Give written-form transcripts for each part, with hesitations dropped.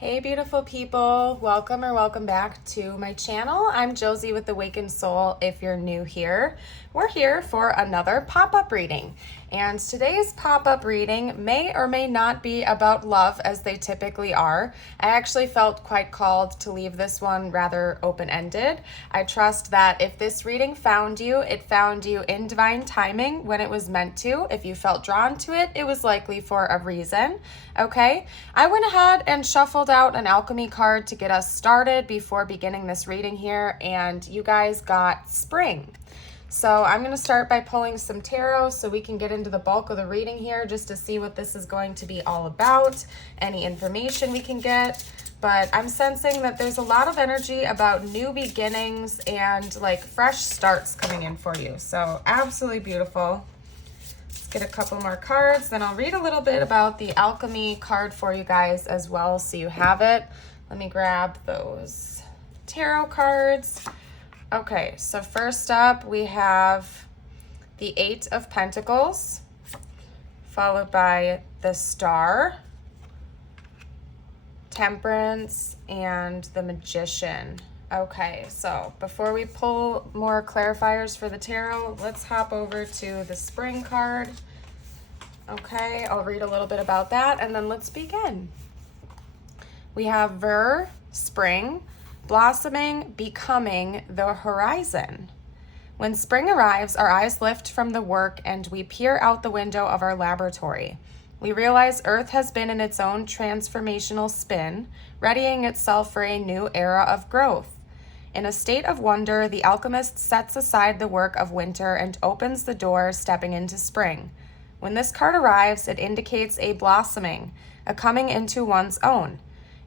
Hey beautiful people, welcome or welcome back to my channel. I'm Josie with Awakened Soul. If you're new here, we're here for another pop-up reading. And today's pop-up reading may or may not be about love as they typically are. I actually felt quite called to leave this one rather open-ended. I trust that if this reading found you, it found you in divine timing when it was meant to. If you felt drawn to it, it was likely for a reason. Okay, I went ahead and shuffled out an alchemy card to get us started before beginning this reading here, and you guys got spring. So I'm going to start by pulling some tarot so we can get into the bulk of the reading here just to see what this is going to be all about, any information we can get. But I'm sensing that there's a lot of energy about new beginnings and like fresh starts coming in for you. So absolutely beautiful. Get a couple more cards, then I'll read a little bit about the alchemy card for you guys as well so you have it. Let me grab those tarot cards. Okay, so first up we have the Eight of Pentacles, followed by the Star, Temperance, and the Magician. Okay, so before we pull more clarifiers for the tarot, let's hop over to the spring card. Okay, I'll read a little bit about that and then let's begin. We have Ver, spring, blossoming, becoming the horizon. When spring arrives, our eyes lift from the work and we peer out the window of our laboratory. We realize Earth has been in its own transformational spin, readying itself for a new era of growth. In a state of wonder, the alchemist sets aside the work of winter and opens the door, stepping into spring. When this card arrives, it indicates a blossoming, a coming into one's own.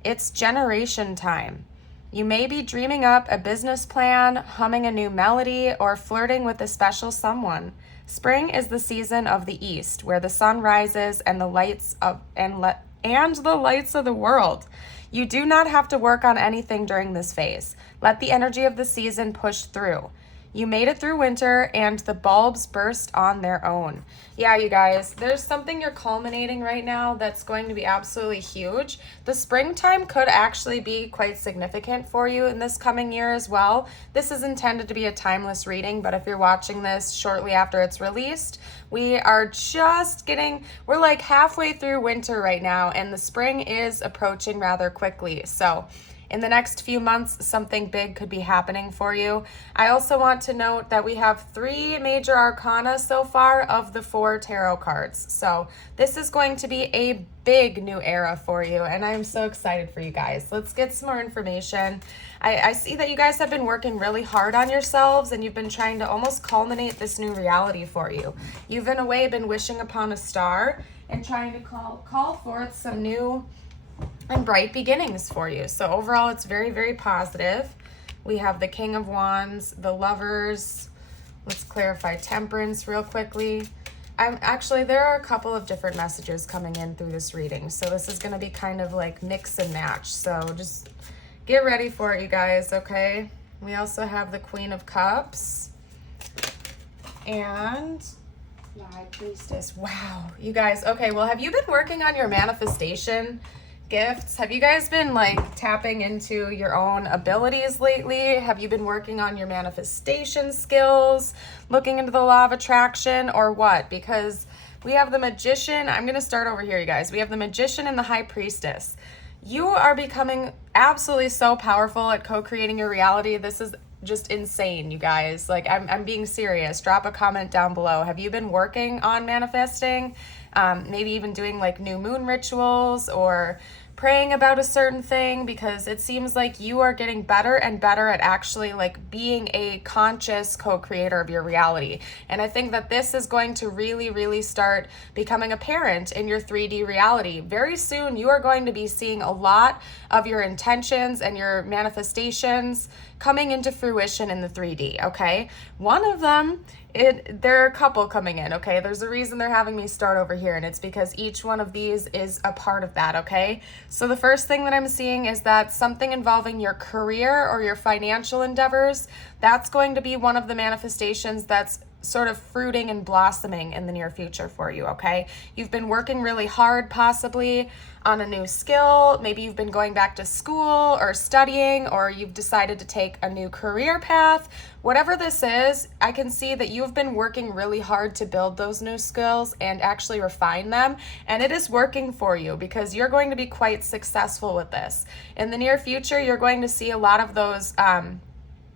It's generation time. You may be dreaming up a business plan, humming a new melody, or flirting with a special someone. Spring is the season of the East, where the sun rises and the lights of the lights of the world. You do not have to work on anything during this phase. Let the energy of the season push through. You made it through winter and the bulbs burst on their own. Yeah, you guys, there's something you're culminating right now that's going to be absolutely huge. The springtime could actually be quite significant for you in this coming year as well. This is intended to be a timeless reading, but if you're watching this shortly after it's released, we're like halfway through winter right now, and the spring is approaching rather quickly. So in the next few months, something big could be happening for you. I also want to note that we have 3 major arcana so far of the 4 tarot cards. So this is going to be a big new era for you, and I'm so excited for you guys. Let's get some more information. I see that you guys have been working really hard on yourselves, and you've been trying to almost culminate this new reality for you. You've in a way been wishing upon a star and trying to call forth some new and bright beginnings for you. So overall, it's very, very positive. We have the King of Wands, the Lovers. Let's clarify Temperance real quickly. There are a couple of different messages coming in through this reading. So this is going to be kind of like mix and match. So just get ready for it, you guys, okay? We also have the Queen of Cups and the High Priestess. Wow, you guys. Okay, well, have you been working on your manifestation gifts? Have you guys been like tapping into your own abilities lately? Have you been working on your manifestation skills, looking into the law of attraction, or what? Because we have the Magician. I'm going to start over here, you guys. We have the Magician and the High Priestess. You are becoming absolutely so powerful at co-creating your reality. This is just insane, you guys. Like, I'm being serious. Drop a comment down below. Have you been working on manifesting? Maybe even doing like new moon rituals or praying about a certain thing, because it seems like you are getting better and better at actually like being a conscious co-creator of your reality. And I think that this is going to really, really start becoming apparent in your 3D reality. Very soon, you are going to be seeing a lot of your intentions and your manifestations coming into fruition in the 3D, okay? One of them, there are a couple coming in, okay? There's a reason they're having me start over here, and it's because each one of these is a part of that, okay? So the first thing that I'm seeing is that something involving your career or your financial endeavors, that's going to be one of the manifestations that's sort of fruiting and blossoming in the near future for you, okay? You've been working really hard possibly on a new skill. Maybe you've been going back to school or studying, or you've decided to take a new career path. Whatever this is, I can see that you've been working really hard to build those new skills and actually refine them. And it is working for you because you're going to be quite successful with this. In the near future, you're going to see a lot of those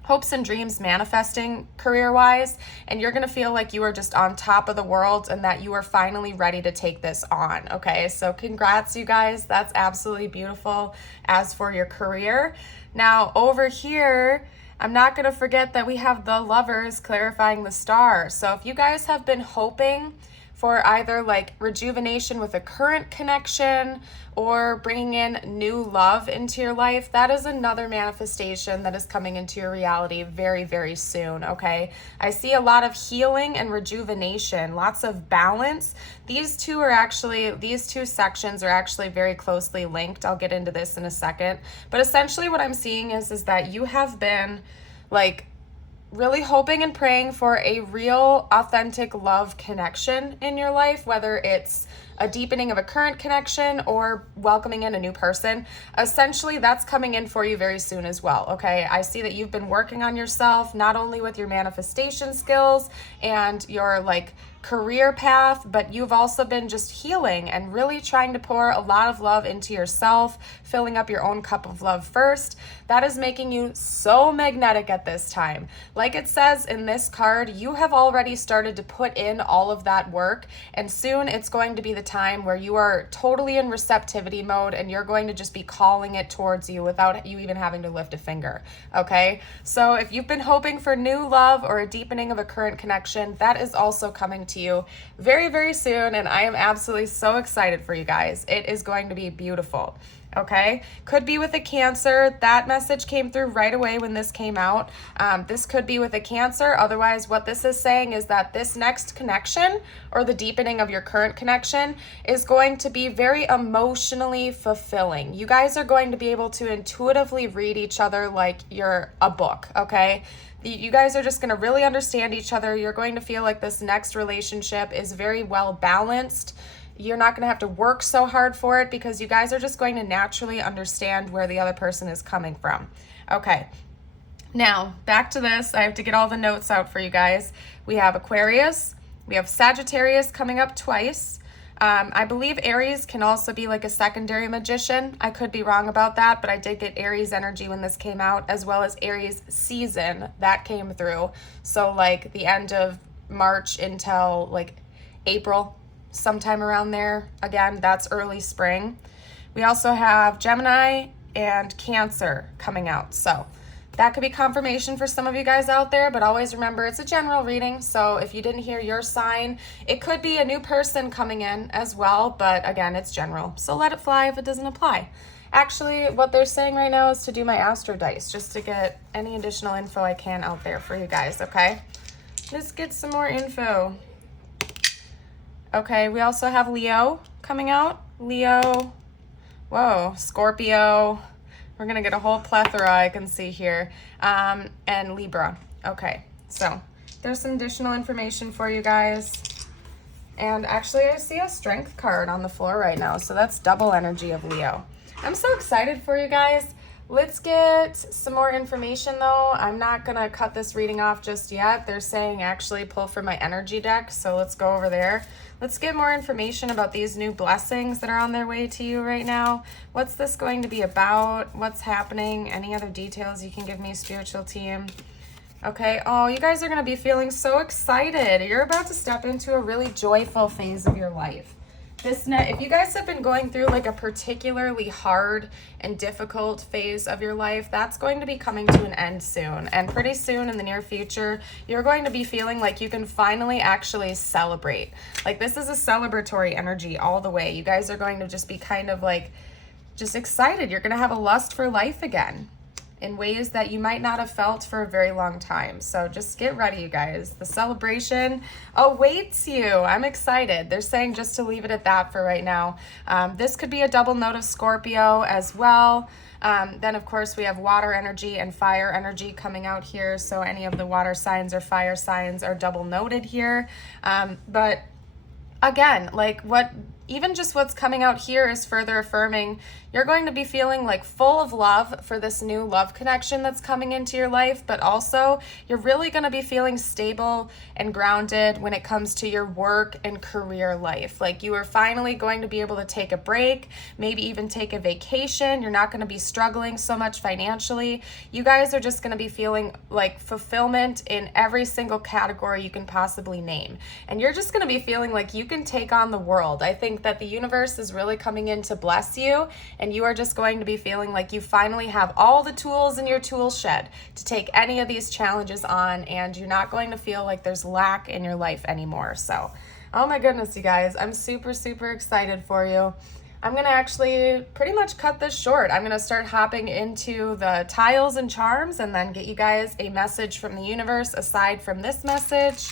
hopes and dreams manifesting career-wise, and you're gonna feel like you are just on top of the world and that you are finally ready to take this on, okay? So congrats, you guys. That's absolutely beautiful as for your career. Now, over here, I'm not gonna forget that we have the Lovers clarifying the star. So if you guys have been hoping for either like rejuvenation with a current connection or bringing in new love into your life, that is another manifestation that is coming into your reality very, very soon, okay? I see a lot of healing and rejuvenation, lots of balance. These two sections are actually very closely linked. I'll get into this in a second. But essentially what I'm seeing is that you have been like really hoping and praying for a real, authentic love connection in your life, whether it's a deepening of a current connection or welcoming in a new person. Essentially, that's coming in for you very soon as well, okay? I see that you've been working on yourself, not only with your manifestation skills and your like career path, but you've also been just healing and really trying to pour a lot of love into yourself, filling up your own cup of love first. That is making you so magnetic at this time. Like it says in this card, you have already started to put in all of that work, and soon it's going to be the time where you are totally in receptivity mode and you're going to just be calling it towards you without you even having to lift a finger, okay? So if you've been hoping for new love or a deepening of a current connection, that is also coming to you very, very soon, and I am absolutely so excited for you guys. It is going to be beautiful. Okay, could be with a Cancer. That message came through right away when this came out. This could be with a Cancer. Otherwise, what this is saying is that this next connection or the deepening of your current connection is going to be very emotionally fulfilling. You guys are going to be able to intuitively read each other like you're a book, okay? You guys are just going to really understand each other. You're going to feel like this next relationship is very well balanced. You're not going to have to work so hard for it because you guys are just going to naturally understand where the other person is coming from. Okay, now back to this. I have to get all the notes out for you guys. We have Aquarius, we have Sagittarius coming up twice. I believe Aries can also be like a secondary magician. I could be wrong about that, but I did get Aries energy when this came out, as well as Aries season that came through. So like the end of March until like April, sometime around there. Again, that's early spring. We also have Gemini and Cancer coming out. So that could be confirmation for some of you guys out there, but always remember it's a general reading. So if you didn't hear your sign, it could be a new person coming in as well. But again, it's general. So let it fly if it doesn't apply. Actually, what they're saying right now is to do my Astro Dice just to get any additional info I can out there for you guys, okay? Let's get some more info. Okay, we also have Leo coming out. Leo, whoa, Scorpio. We're going to get a whole plethora I can see here. And Libra. Okay, so there's some additional information for you guys. And actually, I see a Strength card on the floor right now, so that's double energy of Leo. I'm so excited for you guys. Let's get some more information though. I'm not gonna cut this reading off just yet. They're saying actually pull from my energy deck, so let's go over there. Let's get more information about these new blessings that are on their way to you right now. What's this going to be about? What's happening? Any other details you can give me, spiritual team? Okay, oh, you guys are gonna be feeling so excited. You're about to step into a really joyful phase of your life. If you guys have been going through like a particularly hard and difficult phase of your life, that's going to be coming to an end soon. And pretty soon in the near future, you're going to be feeling like you can finally actually celebrate. Like this is a celebratory energy all the way. You guys are going to just be kind of like just excited. You're going to have a lust for life again. in ways that you might not have felt for a very long time. So just get ready, you guys. The celebration awaits you. I'm excited. They're saying just to leave it at that for right now. This could be a double note of Scorpio as well. Then of course we have water energy and fire energy coming out here. So any of the water signs or fire signs are double noted here. But again, like even just what's coming out here is further affirming you're going to be feeling like full of love for this new love connection that's coming into your life, but also you're really going to be feeling stable and grounded when it comes to your work and career life. Like you are finally going to be able to take a break, maybe even take a vacation. You're not going to be struggling so much financially. You guys are just going to be feeling like fulfillment in every single category you can possibly name. And you're just going to be feeling like you can take on the world. I think that the universe is really coming in to bless you, and you are just going to be feeling like you finally have all the tools in your tool shed to take any of these challenges on, and you're not going to feel like there's lack in your life anymore. So, oh my goodness, you guys, I'm super, super excited for you. I'm going to actually pretty much cut this short. I'm going to start hopping into the tiles and charms and then get you guys a message from the universe aside from this message,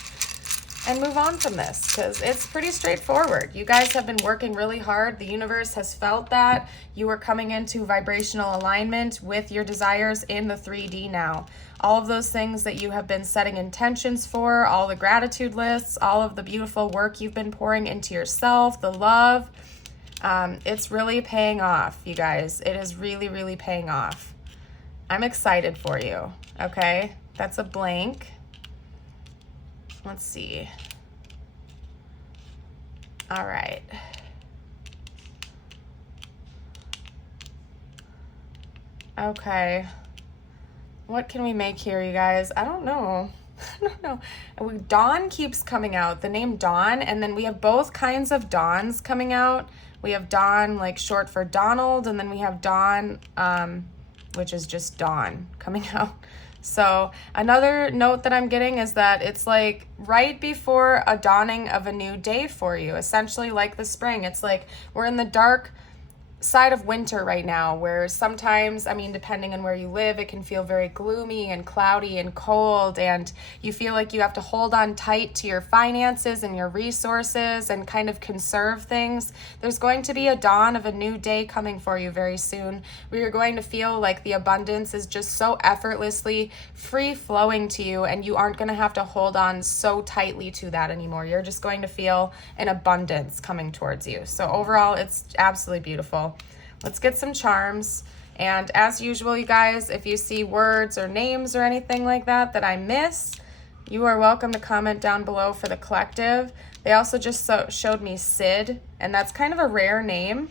and move on from this because it's pretty straightforward. You guys have been working really hard. The universe has felt that. You are coming into vibrational alignment with your desires in the 3D now. All of those things that you have been setting intentions for, all the gratitude lists, all of the beautiful work you've been pouring into yourself, the love, it's really paying off, you guys. It is really, really paying off. I'm excited for you, okay? That's a blank. Let's see. All right. Okay. What can we make here, you guys? I don't know. I don't know. Dawn keeps coming out, the name Dawn, and then we have both kinds of Dawns coming out. We have Dawn, like short for Donald, and then we have Dawn, which is just Dawn coming out. So another note that I'm getting is that it's like right before a dawning of a new day for you, essentially like the spring. It's like we're in the dark side of winter right now, where sometimes, I mean, depending on where you live, it can feel very gloomy and cloudy and cold, and you feel like you have to hold on tight to your finances and your resources and kind of conserve things. There's going to be a dawn of a new day coming for you very soon, where you're going to feel like the abundance is just so effortlessly free flowing to you, and you aren't going to have to hold on so tightly to that anymore. You're just going to feel an abundance coming towards you. So overall, it's absolutely beautiful. Let's get some charms. And as usual, you guys, if you see words or names or anything like that that I miss, you are welcome to comment down below for the collective. They also just showed me Sid, and that's kind of a rare name,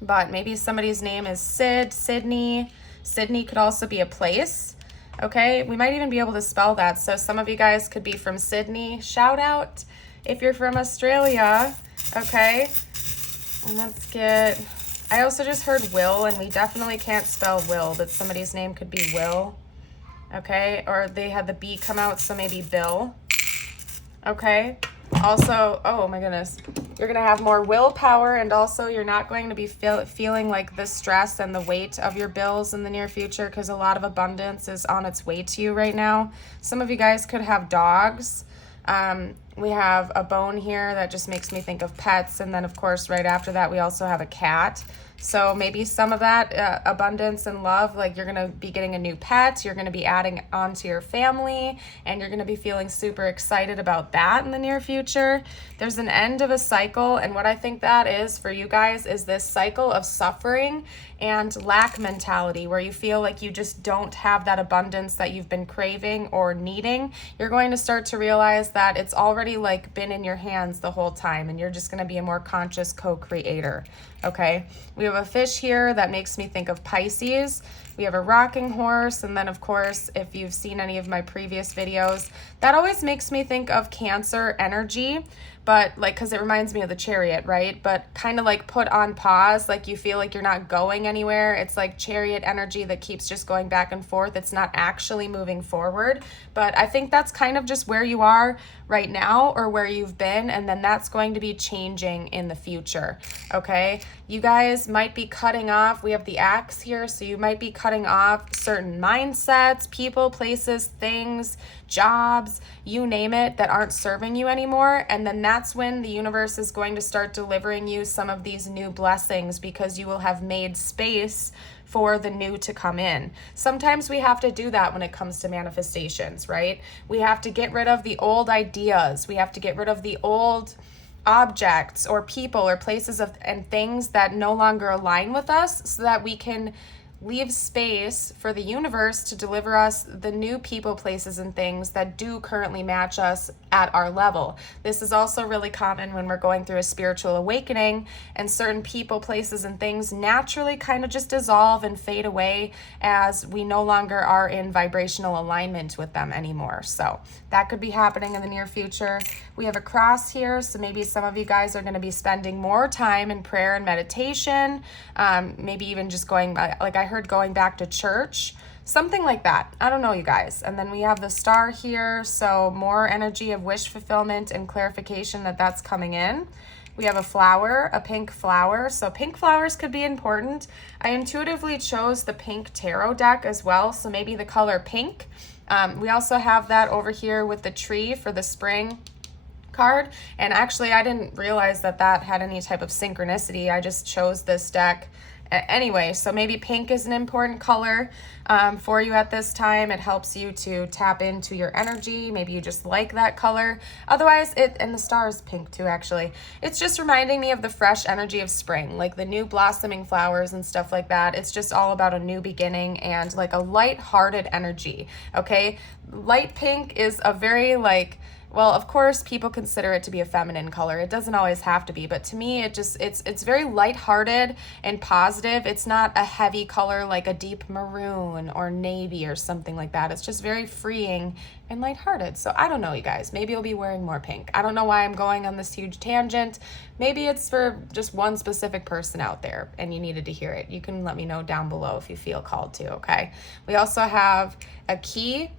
but maybe somebody's name is Sid, Sydney. Sydney could also be a place. Okay, we might even be able to spell that. So some of you guys could be from Sydney. Shout out if you're from Australia. Okay, and let's get... I also just heard Will, and we definitely can't spell Will, but somebody's name could be Will. Okay, or they had the B come out, so maybe Bill. Okay, also, oh my goodness, you're going to have more willpower, and also you're not going to be feeling like the stress and the weight of your bills in the near future, because a lot of abundance is on its way to you right now. Some of you guys could have dogs. We have a bone here that just makes me think of pets, and then of course right after that we also have a cat. So maybe some of that abundance and love, like you're going to be getting a new pet, you're going to be adding onto your family, and you're going to be feeling super excited about that in the near future. There's an end of a cycle, and what I think that is for you guys is this cycle of suffering and lack mentality, where you feel like you just don't have that abundance that you've been craving or needing. You're going to start to realize that it's already like been in your hands the whole time, and you're just going to be a more conscious co-creator. Okay, we have a fish here that makes me think of Pisces. We have a rocking horse, and then of course, if you've seen any of my previous videos, that always makes me think of Cancer energy. but like, because it reminds me of the Chariot, right? But kind of like put on pause, like you feel like you're not going anywhere. It's like Chariot energy that keeps just going back and forth. It's not actually moving forward. But I think that's kind of just where you are right now or where you've been, and then that's going to be changing in the future, okay? You guys might be cutting off, we have the axe here, so you might be cutting off certain mindsets, people, places, things, jobs, you name it, that aren't serving you anymore, and then that's when the universe is going to start delivering you some of these new blessings because you will have made space for the new to come in. Sometimes we have to do that when it comes to manifestations, right? We have to get rid of the old ideas. We have to get rid of the old objects or people or places and things that no longer align with us so that we can leave space for the universe to deliver us the new people, places, and things that do currently match us at our level. This is also really common when we're going through a spiritual awakening, and certain people, places, and things naturally kind of just dissolve and fade away as we no longer are in vibrational alignment with them anymore. So that could be happening in the near future. We have a cross here, so maybe some of you guys are going to be spending more time in prayer and meditation, maybe even just going, like I heard, going back to church, something like that. I don't know, you guys. And then we have the star here, so more energy of wish fulfillment and clarification that that's coming in. We have a flower, a pink flower, so pink flowers could be important. I intuitively chose the pink tarot deck as well, so maybe the color pink. We also have that over here with the tree for the spring card, and actually I didn't realize that that had any type of synchronicity. I just chose this deck anyway, so maybe pink is an important color for you at this time. It helps you to tap into your energy. Maybe you just like that color. Otherwise, and the star is pink too, actually. It's just reminding me of the fresh energy of spring, like the new blossoming flowers and stuff like that. It's just all about a new beginning and like a light-hearted energy, okay? Light pink is a very well, of course, people consider it to be a feminine color. It doesn't always have to be, but to me, it's very lighthearted and positive. It's not a heavy color like a deep maroon or navy or something like that. It's just very freeing and lighthearted. So I don't know, you guys. Maybe you'll be wearing more pink. I don't know why I'm going on this huge tangent. Maybe it's for just one specific person out there and you needed to hear it. You can let me know down below if you feel called to, okay? We also have a key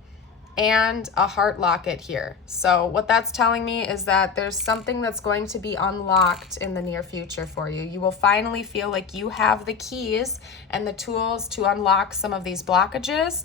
and a heart locket here. So what that's telling me is that there's something that's going to be unlocked in the near future for you. You will finally feel like you have the keys and the tools to unlock some of these blockages,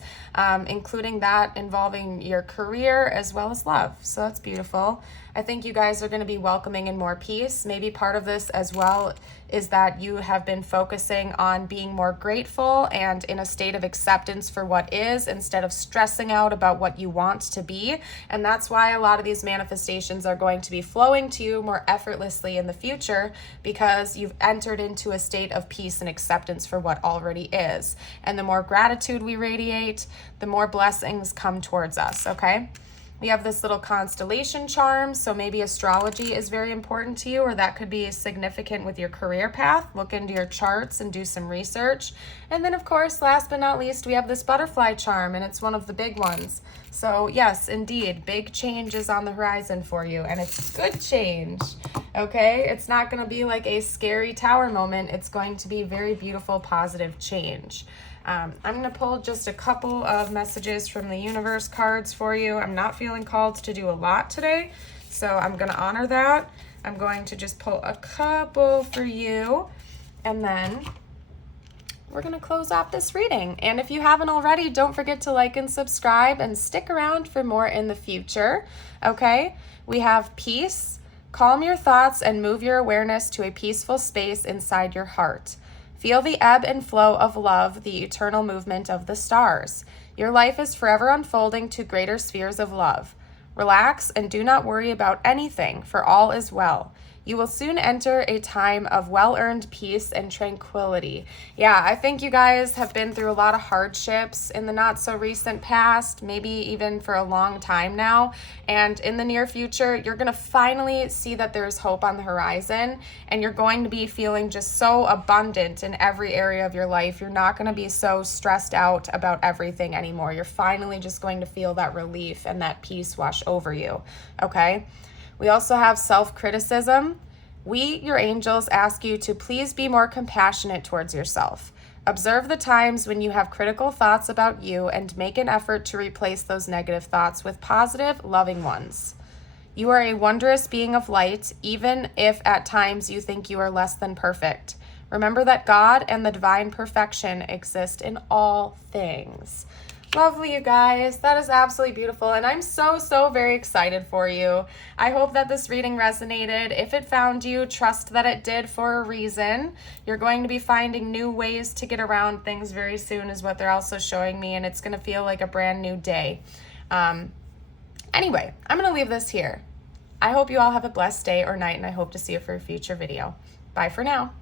including that involving your career as well as love. So that's beautiful. I think you guys are going to be welcoming in more peace. Maybe part of this as well is that you have been focusing on being more grateful and in a state of acceptance for what is instead of stressing out about what you want to be. And that's why a lot of these manifestations are going to be flowing to you more effortlessly in the future, because you've entered into a state of peace and acceptance for what already is. And the more gratitude we radiate, the more blessings come towards us, okay? We have this little constellation charm, so maybe astrology is very important to you, or that could be significant with your career path. Look into your charts and do some research. And then, of course, last but not least, we have this butterfly charm, and it's one of the big ones. So yes, indeed, big change is on the horizon for you, and it's good change, okay? It's not going to be like a scary tower moment. It's going to be very beautiful, positive change. I'm going to pull just a couple of messages from the universe cards for you. I'm not feeling called to do a lot today, so I'm going to honor that. I'm going to just pull a couple for you, and then we're going to close off this reading. And if you haven't already, don't forget to like and subscribe and stick around for more in the future, okay? We have peace. Calm your thoughts and move your awareness to a peaceful space inside your heart. Feel the ebb and flow of love, the eternal movement of the stars. Your life is forever unfolding to greater spheres of love. Relax and do not worry about anything, for all is well. You will soon enter a time of well-earned peace and tranquility. Yeah, I think you guys have been through a lot of hardships in the not-so-recent past, maybe even for a long time now. And in the near future, you're going to finally see that there's hope on the horizon, and you're going to be feeling just so abundant in every area of your life. You're not going to be so stressed out about everything anymore. You're finally just going to feel that relief and that peace wash over you, okay? We also have self-criticism. We, your angels, ask you to please be more compassionate towards yourself. Observe the times when you have critical thoughts about you and make an effort to replace those negative thoughts with positive, loving ones. You are a wondrous being of light, even if at times you think you are less than perfect. Remember that God and the divine perfection exist in all things. Lovely, you guys. That is absolutely beautiful. And I'm so very excited for you. I hope that this reading resonated. If it found you, trust that it did for a reason. You're going to be finding new ways to get around things very soon is what they're also showing me. And it's going to feel like a brand new day. Anyway, I'm going to leave this here. I hope you all have a blessed day or night, and I hope to see you for a future video. Bye for now.